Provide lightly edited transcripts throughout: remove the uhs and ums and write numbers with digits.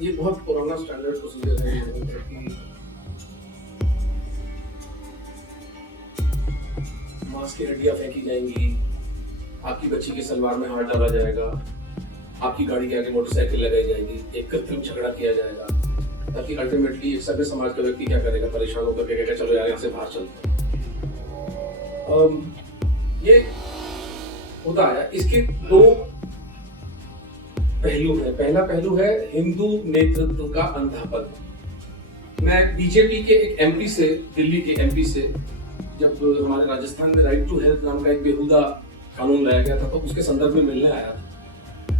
ये बहुत पुराना स्टैंडर्ड प्रोसीजर है कि मांस की हड्डियां फेंकी जाएंगी, आपकी बच्ची के सलवार में हाथ डाला जाएगा, आपकी गाड़ी के आगे मोटरसाइकिल लगाई जाएगी, एक कृत्रिम झगड़ा किया जाएगा, ताकि अल्टीमेटली एक सभ्य समाज का व्यक्ति क्या करेगा, परेशान होकर के कहेगा चलो यार यहाँ से बाहर चलते हैं। ये होता है। इसके दो पहलू है। पहला पहलू है हिंदू नेतृत्व का अंधापन। मैं बीजेपी के एक एमपी से, दिल्ली के एमपी से, जब हमारे राजस्थान में राइट टू हेल्थ नाम का एक बेहुदा कानून लाया गया था तो उसके संदर्भ में मिलने आया था,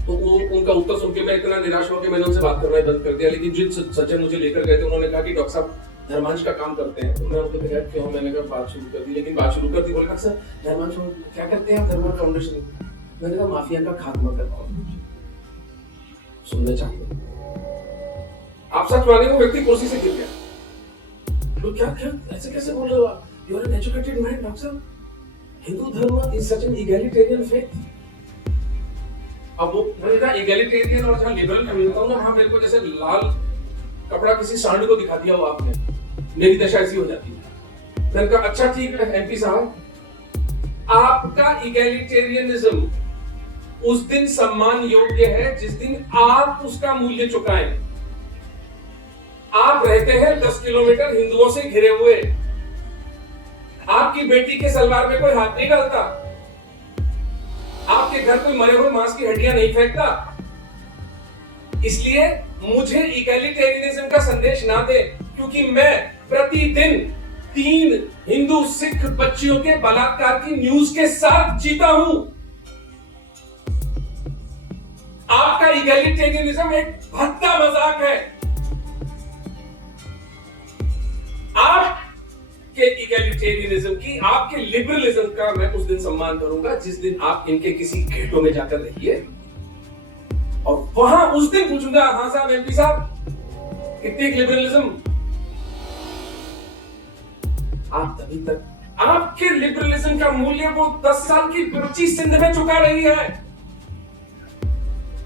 तो उनका उत्तर सुन के मैं इतना निराश हो के मैंने उनसे बात करना ही बंद कर दिया। लेकिन जिन सज्जन मुझे लेकर गए थे उन्होंने कहा कि डॉक्टर साहब धर्मांश का काम करते हैं, तो मैं उनको कहा क्यों, मैंने कहा बात शुरू कर दी। लेकिन बात शुरू कर दी, बोले डॉक्टर साहब धर्मांश क्या करते हैं आप धर्मांश फाउंडेशन? मैंने कहा माफिया का खात्मा करता हूँ। सुनने चाहिए। आप सच माने वो व्यक्ति कुर्सी से गिर गया। तो क्या क्या ऐसे कैसे बोल रहे हो आप? You are an educated man doctor साहब। Hindu dharma is such an egalitarian faith. अब वो मैंने कहा इगैलिटेरियन और जहाँ लिबरल मैं मिलता हूँ ना, वहाँ मेरे को जैसे लाल कपड़ा किसी सांड को दिखा दिया हो आपने, मेरी दशा ऐसी हो जाती है। मैंने कहा अच्छा ठीक है एमपी साहब, आपका इगैलिटेरियनिज्म उस दिन सम्मान योग्य है जिस दिन आप उसका मूल्य चुकाएं। आप रहते हैं 10 किलोमीटर हिंदुओं से घिरे हुए, आपकी बेटी के सलवार में कोई हाथ नहीं डालता, आपके घर कोई मरे हुए मांस की हड्डियां नहीं फेंकता। इसलिए मुझे इगैलिटेरियनिज्म का संदेश ना दे, क्योंकि मैं प्रतिदिन 3 हिंदू सिख बच्चियों के बलात्कार की न्यूज के साथ जीता हूं। आपका इगैलिटेरियनिज्म एक भद्दा मजाक है। आपके इगैलिटेरियनिज्म की, आपके लिबरलिज्म का मैं उस दिन सम्मान करूंगा जिस दिन आप इनके किसी घेटों में जाकर रहिए और वहां उस दिन पूछूंगा, हाँ साहब एमपी साहब कितनी लिबरलिज्म? आप तभी तक आपके लिबरलिज्म का मूल्य वो 10 साल की बच्ची सिंध में चुका रही है।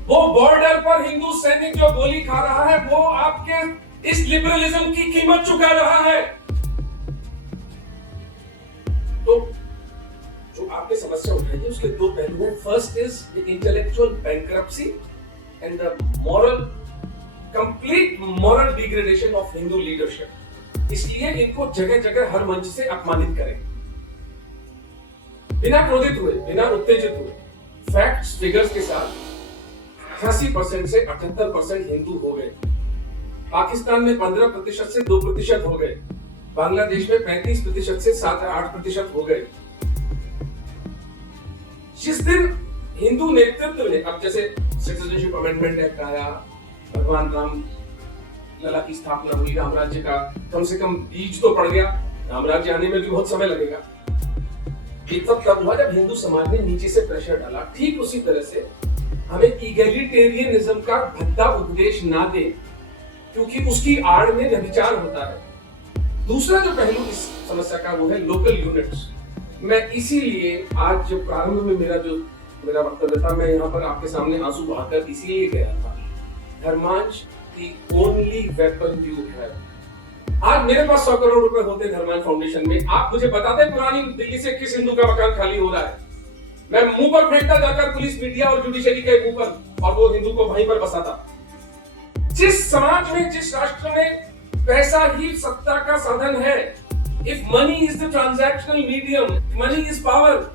वो बॉर्डर पर हिंदू सैनिक जो गोली खा रहा है, वो आपके इस लिबरलिज्म की कीमत चुका रहा है। तो जो आपने समस्या उठाई है उसके दो पहलू हैं। First is the intellectual bankruptcy and the complete moral degradation of Hindu leadership. इसलिए इनको जगह जगह हर मंच से अपमानित करें, बिना क्रोधित हुए, बिना उत्तेजित हुए, फैक्ट्स फिगर्स के साथ। 88% से 78% हिंदू हो गए, पाकिस्तान में 15% से 2% हो गए, बांग्लादेश में 35% से 7-8% हो गए। जिस दिन हिंदू नेतृत्व ने, अब जैसे सिटीजनशिप अमेंडमेंट एक्ट आया, भगवान राम लला की स्थापना हुई, राम राज्य का कम से कम बीज तो पड़ गया, राम राज्य आने में भी बहुत समय लगेगा। ये तब हुआ जब हिंदू समाज ने नीचे से प्रेशर डाला। ठीक उसी तरह से हमें इगैलिटेरियनिज्म का भद्दा उपदेश ना दे, क्योंकि उसकी आड़ में व्यभिचार होता है। दूसरा जो पहलू इस समस्या का वो है लोकल यूनिट्स। मैं इसीलिए आज जो प्रारंभ में मेरा वक्तव्य था, मैं यहाँ पर आपके सामने आंसू बहाकर इसीलिए गया था। Dharmansh the only weapon you have. आज मेरे पास 100 करोड़ रुपए होते धर्मांश फाउंडेशन में, आप मुझे बताते पुरानी दिल्ली से किस हिंदू का मकान खाली हो रहा है, मैं मुंह पर फेंकता जाकर पुलिस, मीडिया और जुडिशरी के मुंह पर, और वो हिंदू को वहीं पर बसाता। जिस समाज में, जिस राष्ट्र में पैसा ही सत्ता का साधन है, if money is the transactional medium, money is power,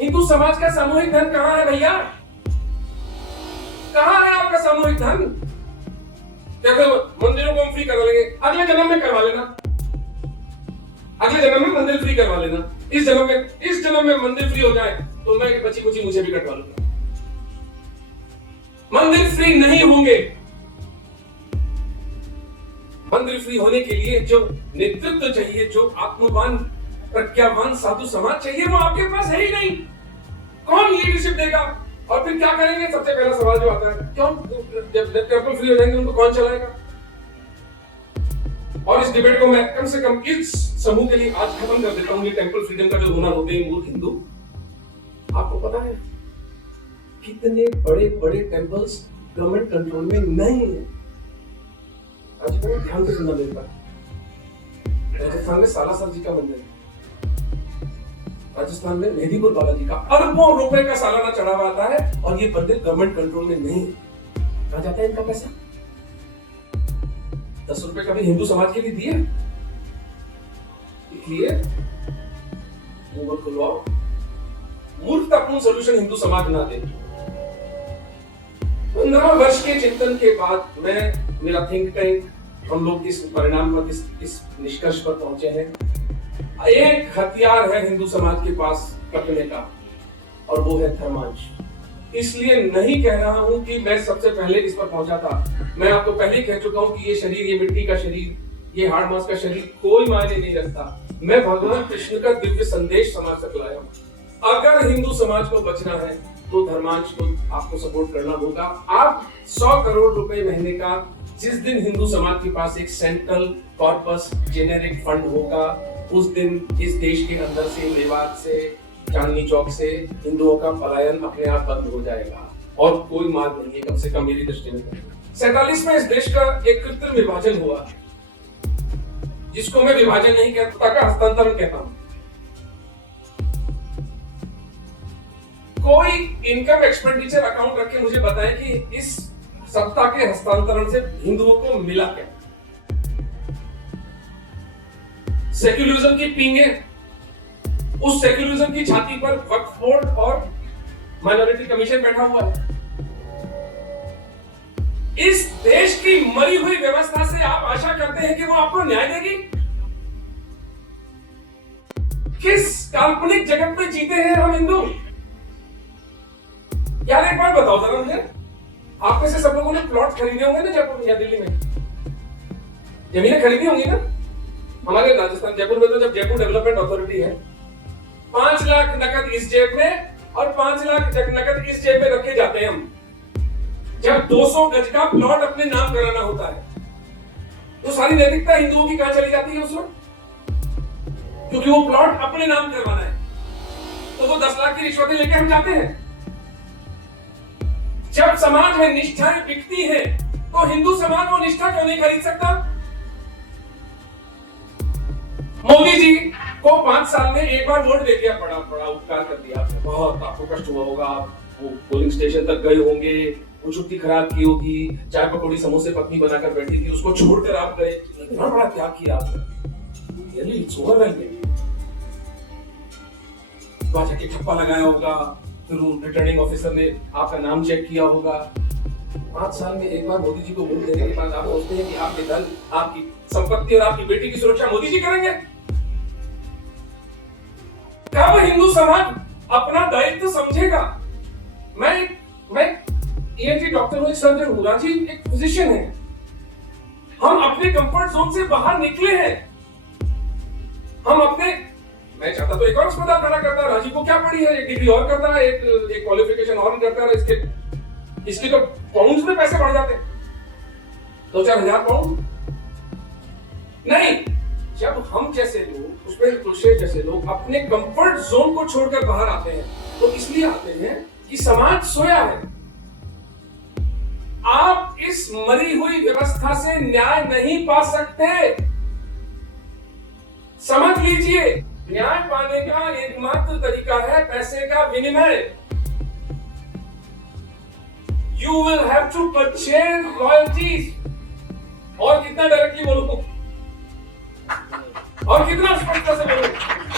Hindu समाज का सामूहिक धन कहां है भैया? कहां है आपका सामूहिक धन? देखो मंदिरों को हम फ्री करवा लेंगे, अगले जन्म में करवा लेना, अगले जन्म में मंदिर फ्री करवा लेना। इस जन्म में मंदिर फ्री हो जाए तो मैं बची कुची मुझे भी कटवा लूंगा। मंदिर फ्री नहीं होंगे। मंदिर फ्री होने के लिए जो नेतृत्व चाहिए, जो आत्मवान प्रज्ञावान साधु समाज चाहिए, वो आपके पास है ही नहीं। कौन लीडरशिप देगा? और फिर क्या करेंगे? सबसे पहला सवाल जो आता है, क्यों जब टेम्पल फ्री हो जाएंगे उनको कौन चलाएगा? और इस डिबेट को मैं कम से कम इस समूह के लिए आज खत्म कर देता हूं। ये टेम्पल फ्रीडम का जो हुनर होते हैं मूर्ख हिंदू, आपको पता है कितने बड़े बड़े टेम्पल्स गवर्नमेंट कंट्रोल में नहीं है? आज मैंने ध्यान से सुना मेरी बात। राजस्थान में सालासर जी का मंदिर है, राजस्थान में मेहदीपुर बालाजी का अरबों रुपए का सालाना चढ़ावा आता है, और ये मंदिर गवर्नमेंट कंट्रोल में नहीं है। कहां जाता है इनका पैसा? 10 रुपए कभी हिंदू समाज के लिए दिए? इसलिए गूगल खुलवाओ, मूर्खतापूर्ण सोल्यूशन हिंदू समाज ना दे। 15 वर्ष के चिंतन के बाद मेरा थिंक टैंक, हम लोग इस परिणाम पर, इस निष्कर्ष पर पहुंचे हैं। एक हथियार है हिंदू समाज के पास कटने का, और वो है धर्मांश। इसलिए नहीं कह रहा हूं कि मैं सबसे पहले इस पर पहुंचा था। मैं आपको पहले ही कह चुका हूं कि ये शरीर, ये मिट्टी का शरीर, ये हाड़ मांस का शरीर कोई मायने नहीं रखता। मैं भगवान कृष्ण का दिव्य संदेश समाज तक लाया हूं। अगर हिंदू समाज को बचना है तो धर्मांश को आपको सपोर्ट करना होगा। आप 100 करोड़ रुपए महीने का, जिस दिन हिंदू समाज के पास एक सेंट्रल कॉर्पस जेनेरिक फंड होगा, उस दिन इस देश के अंदर से, मेवात से, चांदनी चौक से हिंदुओं का पलायन अपने आप बंद हो जाएगा, और कोई मार्ग नहीं है, कम से कम मेरी दृष्टि में। 47 में इस देश का एक कृत्रिम विभाजन हुआ, जिसको मैं विभाजन नहीं कहता, का हस्तांतरण कहता हूं। कोई इनकम एक्सपेंडिचर अकाउंट रख के मुझे बताएं कि इस सत्ता के हस्तांतरण से हिंदुओं को मिला क्या? सेक्युलरिज्म की पींगे, उस सेक्युलरिज्म की छाती पर वक्फ बोर्ड और माइनॉरिटी कमीशन बैठा हुआ है। इस देश की मरी हुई व्यवस्था से आप आशा करते हैं कि वो आपको न्याय देगी? किस काल्पनिक जगत में जीते हैं हम हिंदू? यार एक बात बताओ जरा मुझे, आप में से सब लोगों ने प्लॉट खरीदे होंगे ना जयपुर या दिल्ली में? जमीनें खरीदी होंगी ना? हमारे राजस्थान, जयपुर में तो जब जयपुर डेवलपमेंट अथॉरिटी है, 5 लाख नकद इस जेब में और 5 लाख नकद इस जेब में रखे जाते हैं हम। जब 200 गज का प्लॉट अपने नाम कराना होता है, तो सारी नैतिकता हिंदुओं की कहां चली जाती है उस वक्त? क्योंकि वो प्लॉट अपने नाम करवाना है, तो वो 10 लाख की रिश्वतें लेके हम जाते हैं। जब समाज में निष्ठाएं बिकती है, तो हिंदू समाज वो निष्ठा क्यों नहीं खरीद सकता? मोदी जी को 5 साल में एक बार वोट दे दिया, बड़ा उपकार कर दिया आपने, बहुत आपको कष्ट हुआ होगा, वो पोलिंग स्टेशन तक गए होंगे, वो छुट्टी खराब की होगी, चाय पकौड़ी समोसे पत्नी बनाकर बैठी थी, उसको छोड़कर आप गए, इतना बड़ा त्याग किया आपने, रियली इट्स ओवरवेलमिंग। वहां जाके ठप्पा लगाया होगा, फिर रिटर्निंग ऑफिसर ने आपका नाम चेक किया होगा। 5 साल में एक बार मोदी जी को वोट देने के बाद आप सोचते हैं कि आपके धन, आपकी संपत्ति और आपकी बेटी की सुरक्षा मोदी जी करेंगे? कब हिंदू समाज अपना दायित्व समझेगा? मैं ENT डॉक्टर हूं, एक सर्जन हूं, राजी एक फिजिशियन है। हम अपने कंफर्ट जोन से बाहर निकले हैं। हम अपने, मैं चाहता तो एक और अस्पताल खड़ा करता, राजी को क्या पड़ी है, एक डिग्री और करता है, एक क्वालिफिकेशन और करता है, इसके तो पाउंड्स में पैसे बढ़ जाते, 2-4 हजार पाउंड नहीं। जब हम जैसे लोग, उसमें तुलसी जैसे लोग अपने कंफर्ट जोन को छोड़कर बाहर आते हैं, तो इसलिए आते हैं कि समाज सोया है। आप इस मरी हुई व्यवस्था से न्याय नहीं पा सकते। समझ लीजिए, न्याय पाने का एकमात्र तरीका है पैसे का विनिमय। You will have to purchase royalties. और कितना डायरेक्टली बोलूं और कितना स्पष्टता से बोलूं,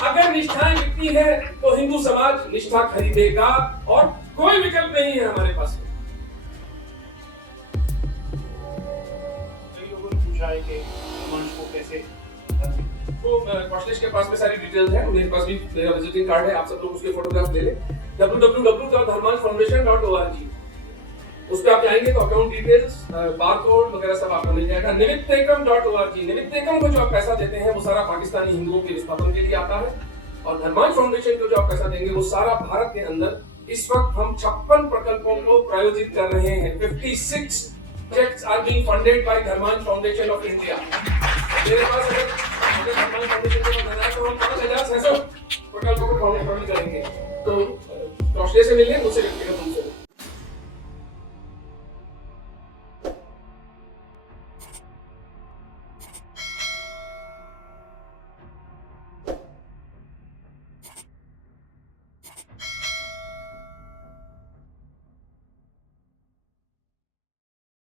अगर निष्ठाएं बिकती है तो हिंदू समाज निष्ठा खरीदेगा, और कोई विकल्प नहीं है हमारे पास। कई लोगों ने पूछा है कि धर्मांश को कैसे, तो कौशलेश के पास में सारी डिटेल्स हैं, मेरे पास भी मेरा विजिटिंग कार्ड है, आप सब लोग उसके फोटोग्राफ ले लें। www.dharmanshfoundation.org, उस पे आप जाएंगे तो अकाउंट डिटेल्स, बारकोड वगैरह सब आपको मिल जाएगा। nimittekam.org, निमित्तेकम को जो आप पैसा देते हैं वो सारा पाकिस्तानी हिंदुओं के विस्थापन के लिए आता है, और धर्मांश फाउंडेशन को जो आप पैसा देंगे वो सारा भारत के अंदर। इस वक्त हम 56 प्रकल्पों को प्रायोजित कर रहे हैं। 56 projects are being funded by Dharmansh foundation of India. मेरे पास अगर धर्मांश फाउंडेशन को बनाना है तो हम 5600 प्रकल्पों को फंड करेंगे। तो कौशलेश से मिलिए, मुझसे